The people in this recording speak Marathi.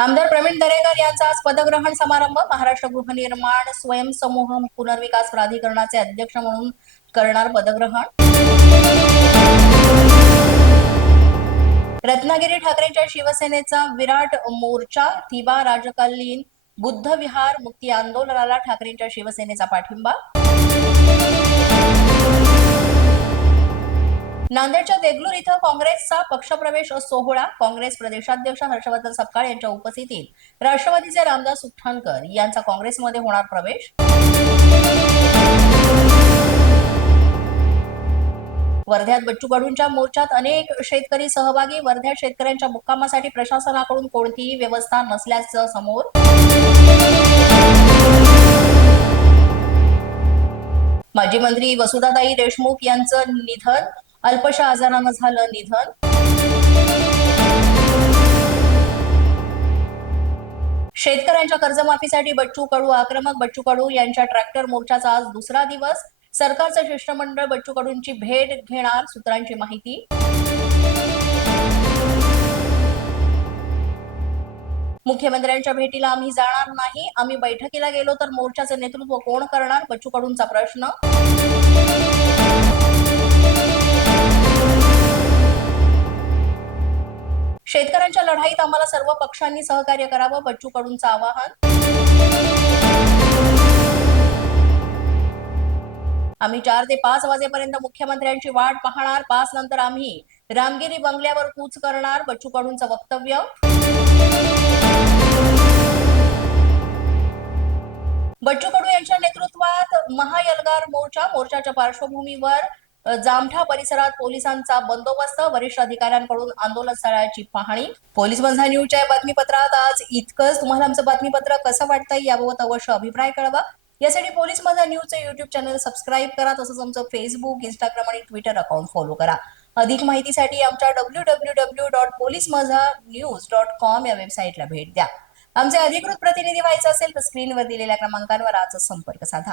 आमदार प्रवीण दरेकर यांचा आज पदग्रहण समारंभ. महाराष्ट्र गृहनिर्माण स्वयंसमूह पुनर्विकास प्राधिकरणाचे अध्यक्ष म्हणून करणार पदग्रहण. रत्नागिरी ठाकरेंच्या शिवसेनेचा विराट मोर्चा थिबा राजकालीन बुद्ध विहार मुक्ती आंदोलनाला ठाकरेंच्या शिवसेनेचा पाठिंबा. नांदेडच्या देगलूर इथं काँग्रेसचा पक्षप्रवेश सोहळा. काँग्रेस प्रदेशाध्यक्ष हर्षवर्धन सपकाळ यांच्या उपस्थितीत राष्ट्रवादीचे रामदास उठाणकर यांचा काँग्रेसमध्ये होणार प्रवेश. वर्ध्यात बच्चू कडूंच्या मोर्चात अनेक शेतकरी सहभागी. वर्ध्यात शेतकऱ्यांच्या मुक्कामासाठी प्रशासनाकडून कोणतीही व्यवस्था नसल्याचं समोर. माजी मंत्री वसुधाताई देशमुख यांचं निधन. अल्पशा आजारानं झालं निधन. शेतकऱ्यांच्या कर्जमाफीसाठी बच्चू कडू आक्रमक. बच्चू कडू यांच्या ट्रॅक्टर मोर्चाचा आज दुसरा दिवस. सरकारचं शिष्टमंडळ बच्चू कडूंची भेट घेणार सूत्रांची माहिती. मुख्यमंत्र्यांच्या भेटीला आम्ही जाणार नाही. आम्ही बैठकीला गेलो तर मोर्चाचं नेतृत्व कोण करणार? बच्चू कडूंचा प्रश्न. शेतकऱ्यांच्या लढाईत आम्हाला सर्व पक्षांनी सहकार्य करावं बच्चू कडूंचं आवाहन. आम्ही चार ते पाच वाजेपर्यंत मुख्यमंत्र्यांची वाट पाहणार पाच नंतर आम्ही रामगिरी बंगल्यावर कूच करणार बच्चू कडूंचं वक्तव्य. बच्चू कडू यांच्या नेतृत्वात महायलगार मोर्चा मोर्चाच्या पार्श्वभूमीवर जामठा परिसरात पोलिसांचा बंदोबस्त वरिष्ठ अधिकाऱ्यांकडून आंदोलन स्थळाची पाहणी. पोलीस बंधा न्यूजच्या बातमीपत्रात आज इतकंच. तुम्हाला आमचं बातमीपत्र कसं वाटतंय याबाबत अवश्य अभिप्राय कळवा. यासाठी पोलीस माझा न्यूजचं युट्यूब चॅनल सबस्क्राईब करा तसंच आमचं फेसबुक इंस्टाग्राम आणि ट्विटर अकाउंट फॉलो करा. अधिक माहितीसाठी आमच्या W W W dot police माझा न्यूज डॉट कॉम या वेबसाईटला भेट द्या. आमचे अधिकृत प्रतिनिधी व्हायचं असेल तर स्क्रीनवर दिलेल्या क्रमांकांवर आज संपर्क साधा.